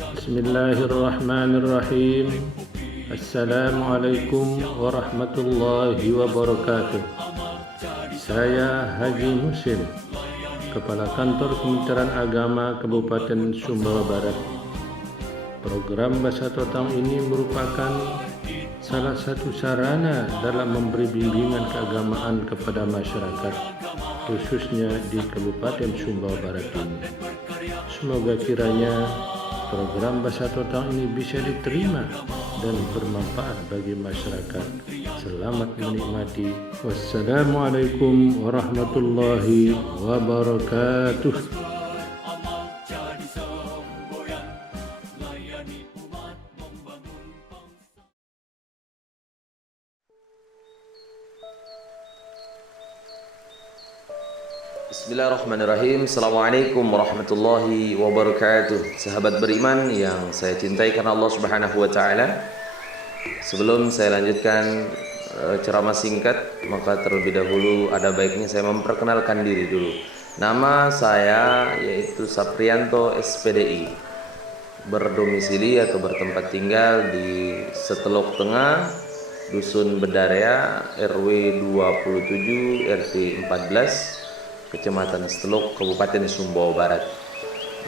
Bismillahirrahmanirrahim. Assalamualaikum warahmatullahi wabarakatuh. Saya Haji Musim, Kepala Kantor Kementerian Agama Kabupaten Sumbawa Barat. Program Bahasa Totang ini merupakan salah satu sarana dalam memberi bimbingan keagamaan kepada masyarakat, khususnya di Kabupaten Sumbawa Barat ini. Semoga kiranya program Bahasa Totang ini bisa diterima dan bermanfaat bagi masyarakat. Selamat menikmati. Wassalamualaikum warahmatullahi wabarakatuh. Bismillahirrahmanirrahim. Assalamualaikum warahmatullahi wabarakatuh. Sahabat beriman yang saya cintai karena Allah Subhanahu wa taala. Sebelum saya lanjutkan ceramah singkat, maka terlebih dahulu ada baiknya saya memperkenalkan diri dulu. Nama saya yaitu Saprianto SPDI. Berdomisili atau bertempat tinggal di Setelok Tengah, Dusun Bedaraya, RW 27, RT 14. Kecamatan Setelok, Kabupaten Sumbawa Barat.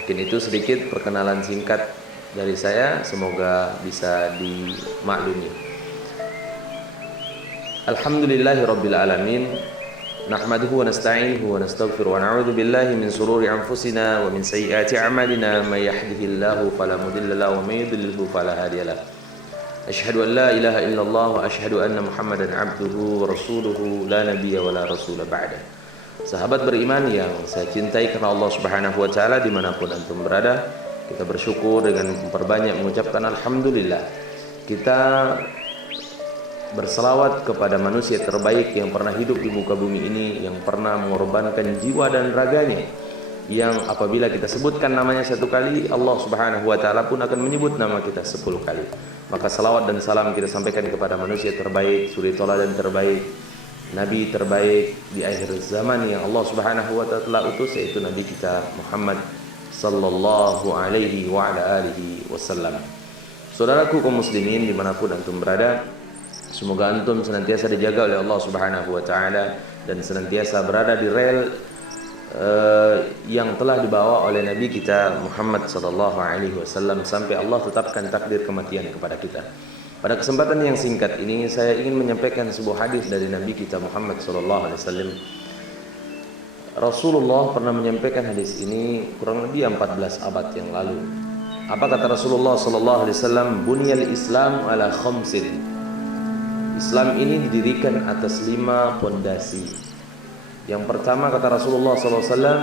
Mungkin itu sedikit perkenalan singkat dari saya, semoga bisa dimaklumi. Alhamdulillahirabbil alamin. Nahmaduhu wa nasta'inuhu wa nastaghfiruh wa na'udzu billahi min shururi anfusina wa min sayyiati a'malina may yahdihillahu fala mudilla lahu wa may yudlilhu fala hadiya lahu. Asyhadu an la ilaha illallah wa asyhadu anna Muhammadan 'abduhu wa rasuluhu la nabiyya wa la rasula ba'da. Sahabat beriman yang saya cintai karena Allah Subhanahu wa taala, dimanapun antum berada, kita bersyukur dengan memperbanyak mengucapkan alhamdulillah. Kita berselawat kepada manusia terbaik yang pernah hidup di muka bumi ini, yang pernah mengorbankan jiwa dan raganya, yang apabila kita sebutkan namanya satu kali, Allah Subhanahu wa taala pun akan menyebut nama kita 10 kali. Maka salawat dan salam kita sampaikan kepada manusia terbaik, suri toladan terbaik, Nabi terbaik di akhir zaman yang Allah Subhanahu wa taala utus, yaitu Nabi kita Muhammad sallallahu alaihi wa ala alihi wasallam. Saudaraku kaum muslimin dimanapun antum berada, semoga antum senantiasa dijaga oleh Allah Subhanahu wa taala dan senantiasa berada di rel yang telah dibawa oleh Nabi kita Muhammad sallallahu alaihi wasallam sampai Allah tetapkan takdir kematian kepada kita. Pada kesempatan yang singkat ini saya ingin menyampaikan sebuah hadis dari Nabi kita Muhammad sallallahu alaihi wasallam. Rasulullah pernah menyampaikan hadis ini kurang lebih 14 abad yang lalu. Apa kata Rasulullah sallallahu alaihi wasallam? Bunyal Islam ala khamsin. Islam ini didirikan atas 5 pondasi. Yang pertama kata Rasulullah sallallahu alaihi wasallam,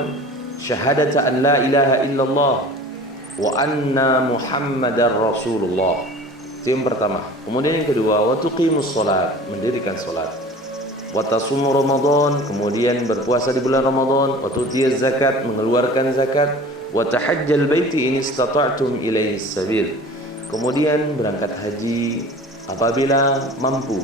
syahadata an la ilaha illallah wa anna Muhammadar Rasulullah. Itu yang pertama. Kemudian yang kedua, wa tuqimus shalat, mendirikan salat. Wa tasumu Ramadan, kemudian berpuasa di bulan Ramadan. Wa tutiyaz zakat, mengeluarkan zakat. Wa tahajjal baiti in istata'tum ilaihi sabil. Kemudian berangkat haji apabila mampu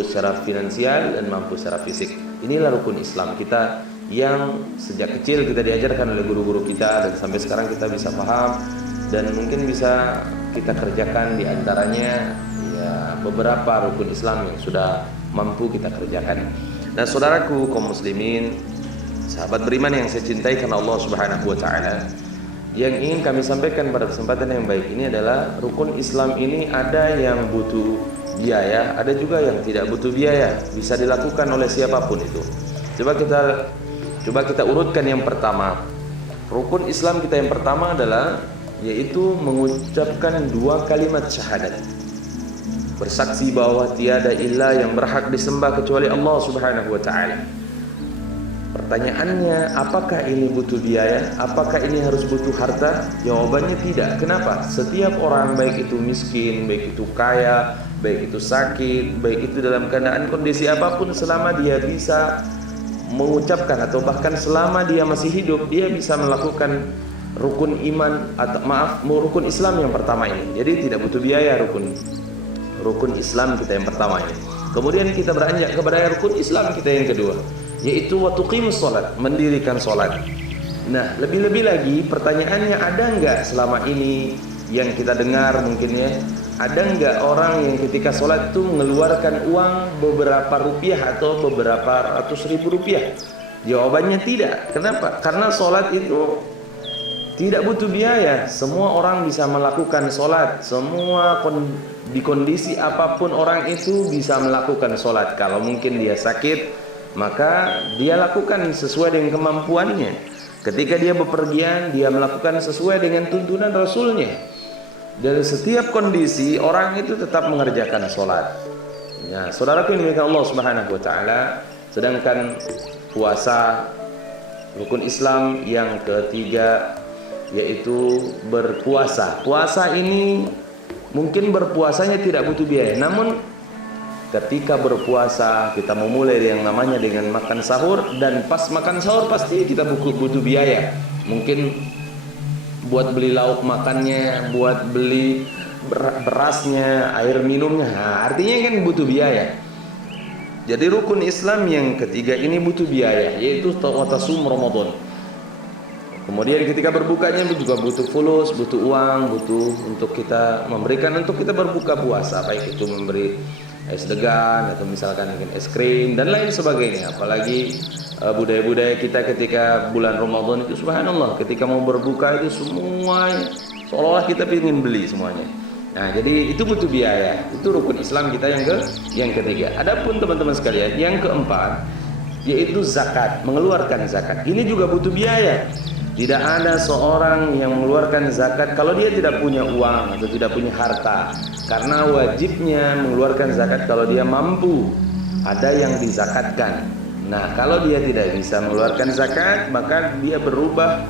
secara finansial dan mampu secara fisik. Inilah rukun Islam kita yang sejak kecil kita diajarkan oleh guru-guru kita dan sampai sekarang kita bisa paham dan mungkin bisa kita kerjakan, di antaranya ya beberapa rukun Islam yang sudah mampu kita kerjakan. Nah, saudaraku kaum muslimin, sahabat beriman yang saya cintai karena Allah Subhanahu wa taala, yang ingin kami sampaikan pada kesempatan yang baik ini adalah rukun Islam ini ada yang butuh biaya, ada juga yang tidak butuh biaya, bisa dilakukan oleh siapapun itu. Coba kita urutkan yang pertama. Rukun Islam kita yang pertama adalah yaitu mengucapkan 2 kalimat syahadat, bersaksi bahwa tiada ilah yang berhak disembah kecuali Allah Subhanahu wa taala. Pertanyaannya, apakah ini butuh biaya? Apakah ini harus butuh harta? Jawabannya tidak. Kenapa? Setiap orang, baik itu miskin, baik itu kaya, baik itu sakit, baik itu dalam keadaan kondisi apapun, selama dia bisa mengucapkan atau bahkan selama dia masih hidup, dia bisa melakukan rukun iman atau rukun Islam yang pertama ini. Jadi tidak butuh biaya rukun Islam kita yang pertama ini. Kemudian kita beranjak kepada rukun Islam kita yang kedua, yaitu wa tuqimus shalat, mendirikan salat. Nah, lebih-lebih lagi pertanyaannya, ada nggak selama ini yang kita dengar mungkin ya, ada nggak orang yang ketika sholat itu mengeluarkan uang beberapa rupiah atau beberapa ratus ribu rupiah? Jawabannya tidak. Kenapa? Karena sholat itu tidak butuh biaya. Semua orang bisa melakukan sholat. Di kondisi apapun orang itu bisa melakukan sholat. Kalau mungkin dia sakit, maka dia lakukan sesuai dengan kemampuannya. Ketika dia bepergian, dia melakukan sesuai dengan tuntunan Rasulnya. Dari setiap kondisi orang itu tetap mengerjakan sholat. Ya, saudaraku yang dimuliakan Allah Subhanahu wa taala, sedangkan puasa, rukun Islam yang ketiga yaitu berpuasa. Puasa ini mungkin berpuasanya tidak butuh biaya, namun ketika berpuasa kita memulai yang namanya dengan makan sahur, dan pas makan sahur pasti kita butuh biaya. Mungkin buat beli lauk makannya, buat beli berasnya, air minumnya. Nah, artinya kan butuh biaya. Jadi rukun Islam yang ketiga ini butuh biaya, yaitu tawatasum Ramadan. Kemudian ketika berbukanya juga butuh fulus, butuh uang, butuh untuk kita memberikan untuk kita berbuka puasa, baik itu memberi es degan atau misalkan mungkin es krim dan lain sebagainya. Apalagi budaya-budaya kita ketika bulan Ramadan itu subhanallah, ketika mau berbuka itu semuanya seolah-olah kita ingin beli semuanya. Nah, jadi itu butuh biaya. Itu rukun Islam kita yang ketiga. Adapun teman-teman sekalian, yang keempat yaitu zakat, mengeluarkan zakat. Ini juga butuh biaya. Tidak ada seorang yang mengeluarkan zakat kalau dia tidak punya uang atau tidak punya harta. Karena wajibnya mengeluarkan zakat kalau dia mampu. Ada yang dizakatkan. Nah, kalau dia tidak bisa mengeluarkan zakat, maka dia berubah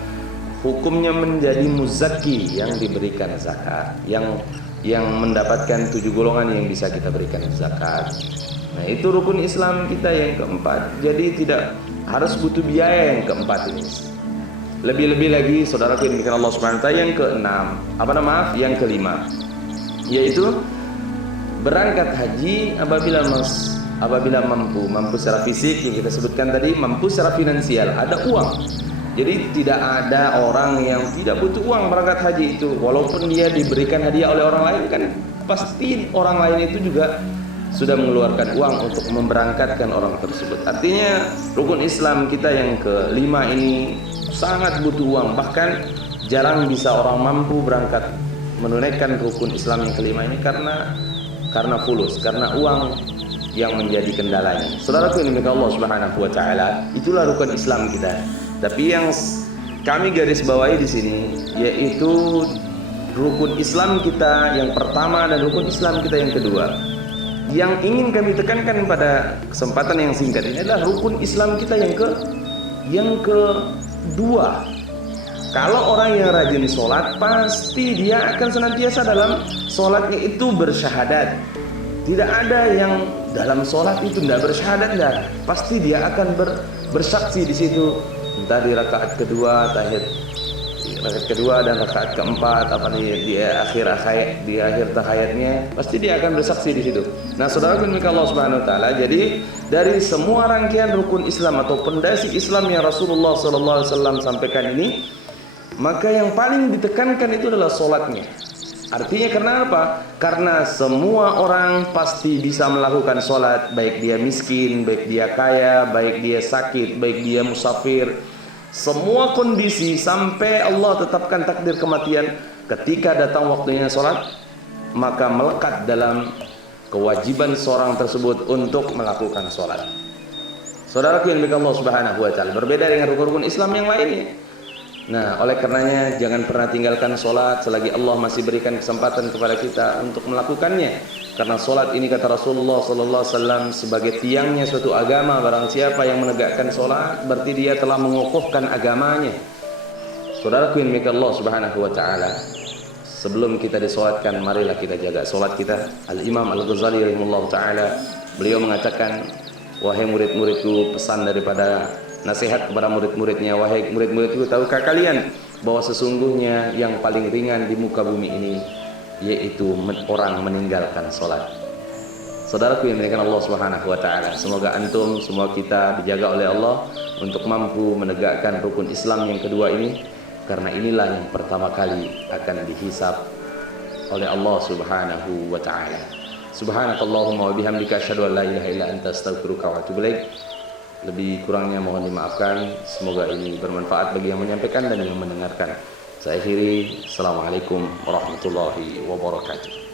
hukumnya menjadi muzaki yang diberikan zakat, yang mendapatkan 7 golongan yang bisa kita berikan zakat. Nah, itu rukun Islam kita yang keempat. Jadi tidak harus butuh biaya yang keempat ini. Lebih-lebih lagi saudaraku yang dimuliakan Allah Subhanahu wa taala, yang keenam, yang kelima, yaitu berangkat haji apabila mampu secara fisik yang kita sebutkan tadi, mampu secara finansial, ada uang. Jadi tidak ada orang yang tidak butuh uang berangkat haji itu, walaupun dia diberikan hadiah oleh orang lain, kan pasti orang lain itu juga sudah mengeluarkan uang untuk memberangkatkan orang tersebut. Artinya rukun Islam kita yang kelima ini sangat butuh uang, bahkan jarang bisa orang mampu berangkat menunaikan rukun Islam yang kelima ini karena fulus, karena uang yang menjadi kendalanya. Saudaraku yang dimuliakan Allah Subhanahu wa taala, itulah rukun Islam kita. Tapi yang kami garis bawahi di sini yaitu rukun Islam kita yang pertama dan rukun Islam kita yang kedua. Yang ingin kami tekankan pada kesempatan yang singkat ini adalah rukun Islam kita yang kedua. Kalau orang yang rajin sholat, pasti dia akan senantiasa dalam sholatnya itu bersyahadat. Tidak ada yang dalam sholat itu tidak bersyahadat, enggak. Pasti dia akan bersaksi di situ. Entah di rakaat kedua, rakaat kedua dan rakaat keempat, di akhir tahiyatnya, pasti dia akan bersaksi di situ. Nah, saudaraku yang Allah Subhanahu wa taala, jadi dari semua rangkaian rukun Islam atau pondasi Islam yang Rasulullah sallallahu alaihi wasallam sampaikan ini, maka yang paling ditekankan itu adalah sholatnya. Artinya karena apa? Karena semua orang pasti bisa melakukan sholat, baik dia miskin, baik dia kaya, baik dia sakit, baik dia musafir. Semua kondisi sampai Allah tetapkan takdir kematian, ketika datang waktunya sholat, maka melekat dalam kewajiban seorang tersebut untuk melakukan sholat. Saudaraku yang dimuliakan Allah Subhanahu wa taala, berbeda dengan rukun-rukun Islam yang lainnya. Nah, oleh karenanya jangan pernah tinggalkan sholat selagi Allah masih berikan kesempatan kepada kita untuk melakukannya. Karena sholat ini kata Rasulullah sallallahu alaihi wasallam sebagai tiangnya suatu agama. Barang siapa yang menegakkan sholat, berarti dia telah mengukuhkan agamanya. Saudaraku yang dimuliakan Allah Subhanahu wa taala, sebelum kita disolatkan, marilah kita jaga sholat kita. Al-Imam Al-Ghazali rahimahullah taala, beliau mengatakan, wahai murid-muridku, pesan daripada nasihat kepada murid-muridnya, wahai murid-muridku, tahukah kalian bahwa sesungguhnya yang paling ringan di muka bumi ini yaitu orang meninggalkan sholat. Saudaraku yang dimuliakan Allah Subhanahu wa taala, semoga antum semua kita dijaga oleh Allah untuk mampu menegakkan rukun Islam yang kedua ini, karena inilah yang pertama kali akan dihisab oleh Allah Subhanahu wa taala. Subhanakallahumma wa bihamdika asyhadu an la ilaha illa anta astaghfiruka wa atubu ilaik. Lebih kurangnya mohon dimaafkan. Semoga ini bermanfaat bagi yang menyampaikan dan yang mendengarkan. Saya akhiri. Assalamualaikum warahmatullahi wabarakatuh.